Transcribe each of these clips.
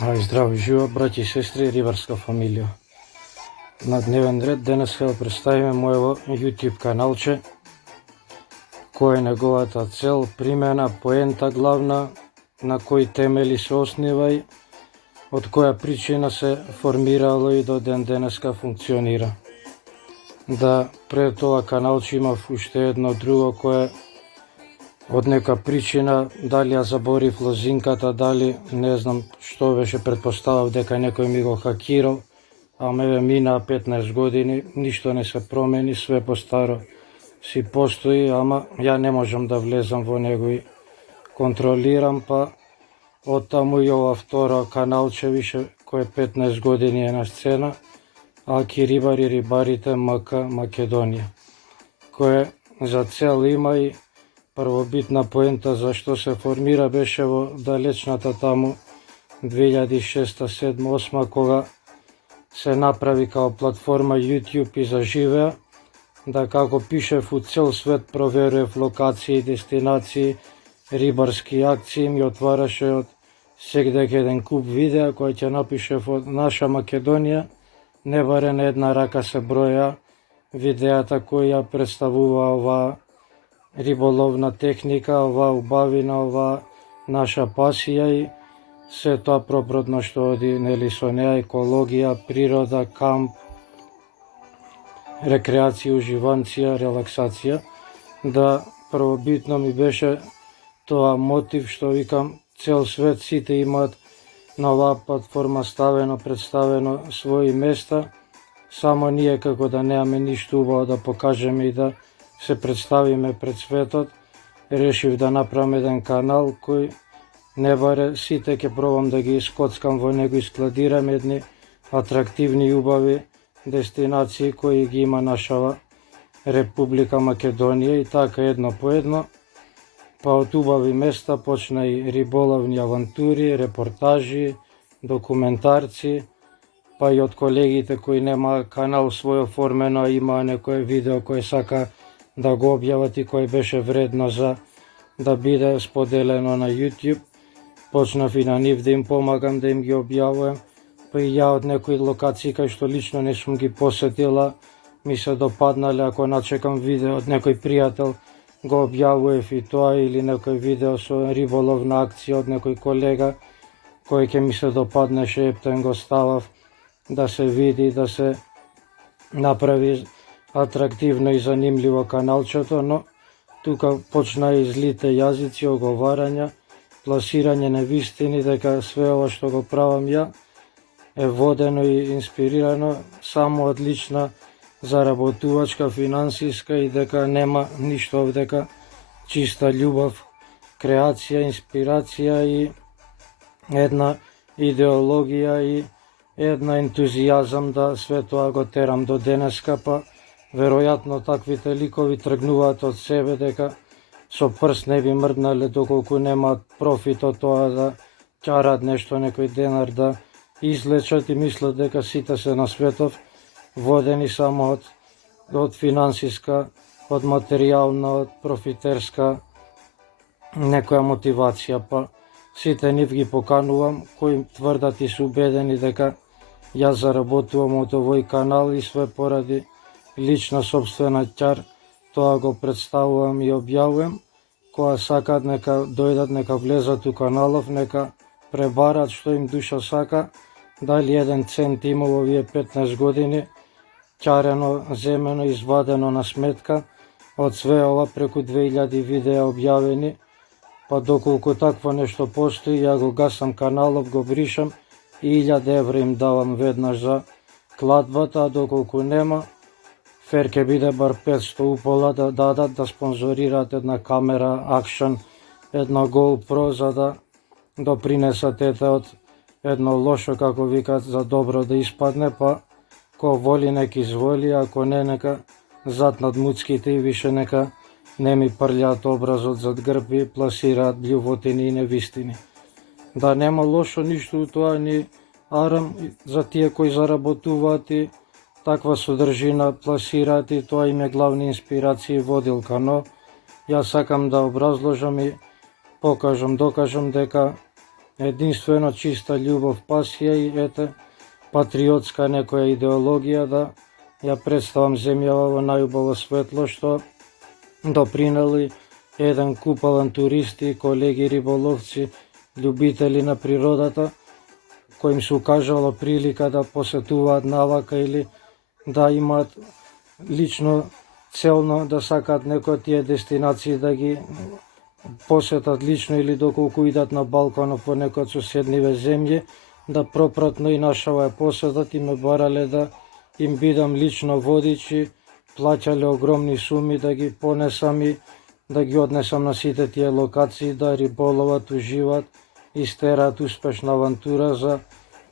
Здраво и живо, браќи и сестри, рибарска фамилија. На дневен ред денес ќе представиме моево YouTube каналче, кој е неговата цел, примена, поента главна, на кои темели се основа и од која причина се формирало и до ден денеска функционира. Да пред тоа каналче имав уште едно друго кое од нека причина, дали ја заборив лозинката, дали не знам што беше, предпоставав дека некој ми го хакирал, ама минаа 15 години, ништо не се промени, све по старо си постои, ама ја не можам да влезам во него и контролирам, па оттаму и ова второ каналче више кој 15 години е на сцена, Аки рибари, рибарите МК Македонија, кој за цел има и првобитна поента за што се формира беше во далечната таму 2006, 2007, 2008, кога се направи као платформа YouTube и заживеа, да како пишев у цел свет проверував локации, дестинации, рибарски акции, ми отвараше од сегдек еден куп видеа кој ќе напишев од наша Македонија, не баре на една рака се броја видеата кои ја представува оваа риболовна техника, оваа убавина, оваа наша пасија и се тоа пропродно што оди нели со неа, екологија, природа, камп, рекреација, уживанција, релаксација. Да првобитно ми беше тоа мотив што викам цел свет сите имаат на оваа платформа ставено, представено своји места, само ние како да немаме ништо убаво да покажеме и да се представиме пред светот, решив да направам еден канал кој не баре сите ќе пробам да ги скоцкам во него и складирам едни атрактивни и убави дестинации кои ги има нашава Република Македонија и така едно по едно. Па од убави места почна и риболовни авантури, репортажи, документарци, па и од колегите кои нема канал свој оформено, а има некое видео кој сака да го објават и кој беше вредно за да биде споделено на YouTube. Почнав и на нив да им помагам, да им ги објавувам, па и ја од некои локации кај што лично не сум ги посетила, ми се допаднале, ако начекам видео од некој пријател, го објавував и тоа, или некој видео со риболовна акција од некој колега, кој ќе ми се допаднеше, ептен го ставав да се види, да се направи атрактивно и занимливо каналчето, но тука почна и злите јазици, оговарања, пласирање на вистини дека све ова што го правам ја е водено и инспирирано само од лична заработувачка, финансиска и дека нема ништо овдека, чиста љубов, креација, инспирација и една идеологија и една ентузијазам да све тоа го терам до денеска, па веројатно таквите ликови тргнуваат од себе дека со прст не би мрднале доколку немаат профит од тоа да ќарат нешто, некој денар да излечат и мислат дека сите се на светов водени само од финансиска, од материјална, од профитерска некоја мотивација. Па сите нив ги поканувам кои тврдат и се убедени дека ја заработувам од овој канал и све поради лична собствена ќар, тоа го представувам и објавувам. Кога сакат нека дојдат, нека влезат у каналов, нека пребарат што им душа сака, дали еден цент има во овие 15 години, ќарено, земено, извадено на сметка, од све ова преку 2000 видеа објавени, па доколку такво нешто постои, ја го гасам каналов, го бришам и 1000 евра им давам веднаш за кладбата, а доколку нема, фер ќе биде бар 500 упола да дадат, да спонзорираат една камера, акшн, едно GoPro, за да допринесат од едно лошо, како викат, за добро да испадне, па ко воли нека изволи, ако не нека зад над муцките и више нека не ми прлјаат образот зад грб и пласираат бљувотини и невистини. Да нема лошо ништо у тоа, ни арам за тие кои заработуваат и таква содржина пласираат и тоа им е главна инспирација и водилка, но ја сакам да образложам и покажам, докажам дека единствено чиста љубов, пасија и патриотска некоја идеологија да ја представам земјава во најубаво светло, што допринели еден куп авантуристи, колеги риболовци, љубители на природата, коим се укажало прилика да посетуваат навака или да имаат лично целно да сакаат некои од тие дестинации да ги посетат лично или доколку идат на балконов во некои од соседниве земји, да пропратно и нашава ја посетат и ме барале да им бидам лично водич и плаќале огромни суми да ги понесам и да ги однесам на сите тие локации, да риболоват, уживат и стераат успешна авантура за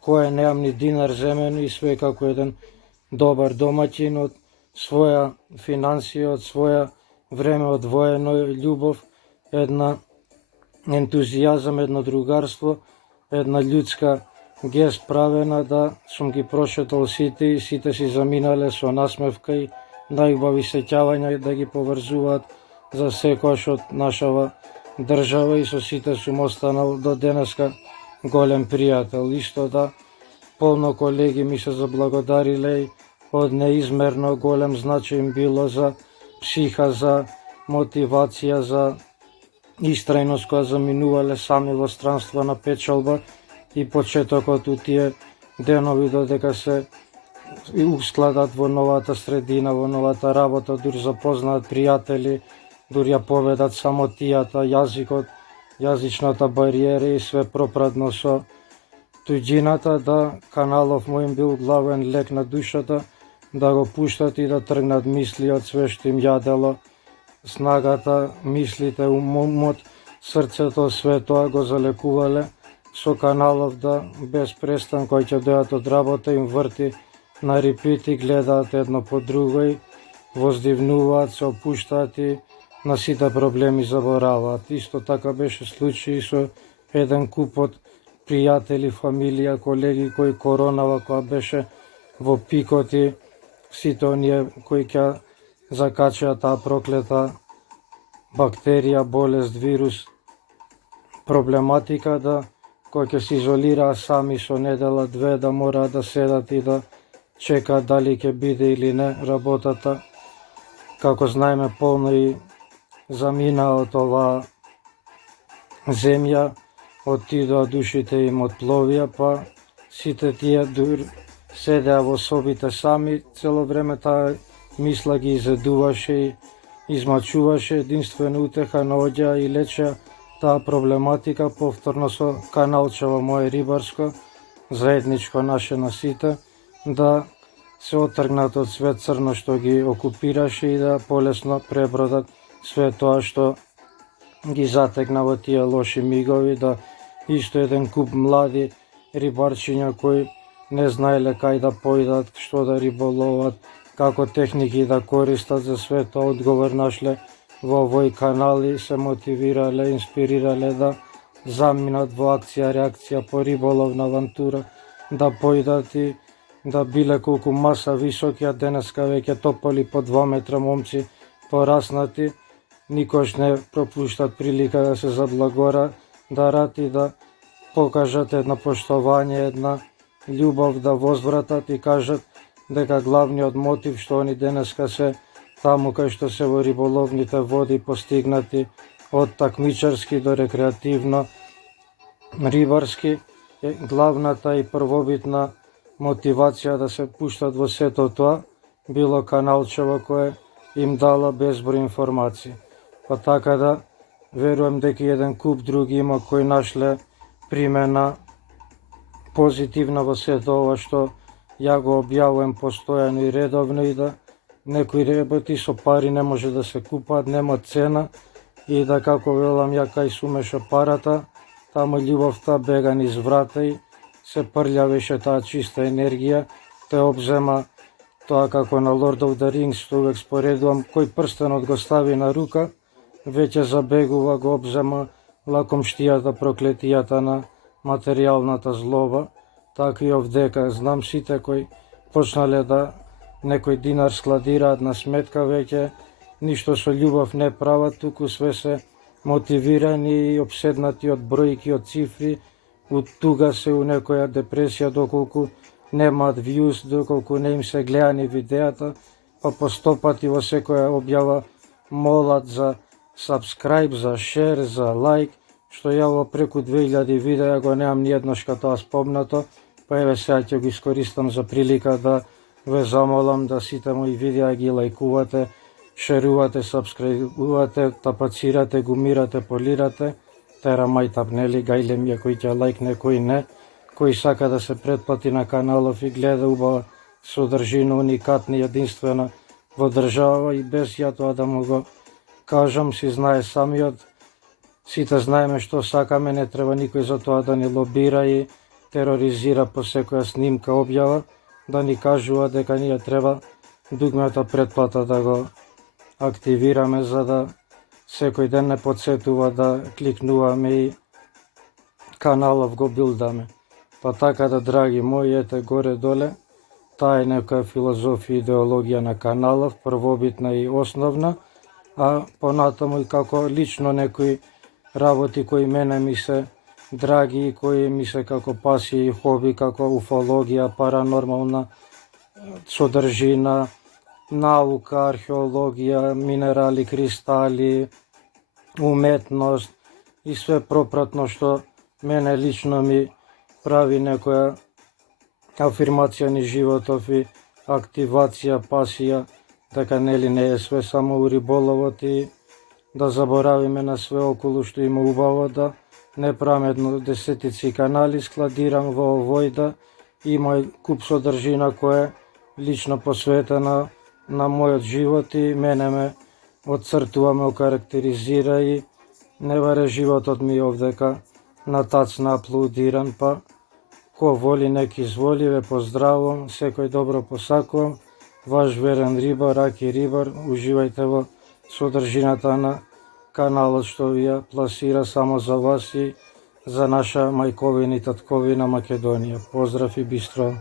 која неам ни динар земен и све како еден добар домаќин од своја финансија, од своја време одвоено, љубов, една ентузијазам, едно другарство, една људска гест правена да сум ги прошетал сите и сите си заминале со насмевка и најубави сеќавања да ги поврзуваат за секојаш од нашава држава и со сите сум останал до денеска голем пријател. Исто да полно колеги ми се заблагодариле и од неизмерно голем значај им било за психа, за мотивација, за истрајност која заминувале сами во странство на печалба и почетокот у тие денови додека се ускладат во новата средина, во новата работа, дури запознаат пријатели, дури ја поведат самотијата, јазикот, јазичната бариера и све пропратно со туѓината, да каналов мој бил главен лек на душата, да го пуштат и да тргнат мисли од све што им јадело снагата, мислите, умот, срцето, све тоа го залекувале со каналов, да без престан кој ќе дојат од работа им врти на репит и гледаат едно по друго и воздивнуваат, се опуштаат и на сите проблеми забораваат. Исто така беше случај со еден куп од пријатели, фамилија, колеги кои коронава која беше во пикот и сите оние кои ќе закачаа таа проклета бактерија, болест, вирус, проблематика, да кои ќе се изолираа сами со недела, две, да мораат да седат и да чекаат дали ќе биде или не работата. Како знаеме, полно и замина од оваа земја, отидоа душите им отпловија, па сите тие дур седеа во собите сами, цело време таа мисла ги изедуваше и измачуваше, единствено утеха наоѓа и леча таа проблематика повторно со каналчево мое рибарско, заедничко наше на сите, да се отргнат од све црно што ги окупираше и да полесно пребродат све тоа што ги затекна во тие лоши мигови, да исто еден куп млади рибарчиња кои не знаеле кај да појдат, што да риболоват, како техники да користат, за све тоа одговор нашле во овој канал и се мотивирале, инспирирале да заминат во акција, реакција по риболовна авантура, да појдат и да биле колку маса високи, а денеска веќе тополи по 2 метра момци пораснати, никош не пропуштат прилика да се заблагодарат и да покажат едно поштовање, една љубов, да возвратат и кажат дека главниот мотив што они денеска се таму кај што се во риболовните води постигнати од такмичарски до рекреативно рибарски, е главната и првобитна мотивација да се пуштат во сето тоа било каналчево кое им дало безброј информации. Па така да верувам дека еден куп други има кои нашле примена позитивна во сето ова што ја го објавувам постојано и редовно, и да некои работи со пари не може да се купаат, нема цена, и да, како велам ја, кај сумеше парата, таму љубовта бега низ врата и се прљавеше таа чиста енергија, те обзема тоа како на Lord of the Rings, што увек споредувам, кој прстенот го стави на рука, веќе забегува, го обзема лакомштијата, проклетијата на материјалната злоба. Така и овдека знам сите кои почнале да некој динар складираат на сметка, веќе ништо со љубов не прават, туку све се мотивирани и обседнати од бројки, од цифри, у туга се у некоја депресија доколку немаат views, доколку не им се гледани видеата, па по 100 пати во секоја објава молат за subscribe, за share, за like, што ја во преку 2000 видеа го немам ни еднаш тоа спомнато, па еве сега ќе го искористам за прилика да ве замолам да сите мои видеа ги лајкувате, шерувате, сабскрајбувате, тапацирате, гумирате, полирате, тера мајтап, нели, гајле ми е кој ќе лајкне, кој не, кој сака да се претплати на каналов и гледа убава содржина, уникатна и единствена во држава и без ја тоа да му го кажам, си знае самиот, сите знаеме што сакаме, не треба никој за тоа да ни лобира и тероризира по секоја снимка, објава, да ни кажува дека ние треба дугмето претплата да го активираме за да секој ден не подсетува да кликнуваме и каналов го билдаме. Па така да, драги мои, ете горе-доле, таа е некоја филозофија и идеологија на каналов, првобитна и основна, а понатаму и како лично некои работи кои мене ми се драги и кои ми се како пасија и хоби, како уфологија, паранормална содржина, наука, археологија, минерали, кристали, уметност и све пропратно што мене лично ми прави некоја афирмација ни животов и активација, пасија, дека нели не е све само у риболовот и да заборавиме на све околу што има убаво, да не правиме десетици канали, складирам во овој да има куп содржина која е лично посветена на мојот живот и мене ме отцртува, ме окарактеризира и не баре животот ми овдека на тацна аплаудиран, па ко воли нек изволи, ве поздравувам, секој добро посакувам, ваш верен рибар, Аки Рибар, уживајте во содржината на каналот што ви ја пласира само за вас и за наша мајковина и татковина Македонија. Поздрав и бистро!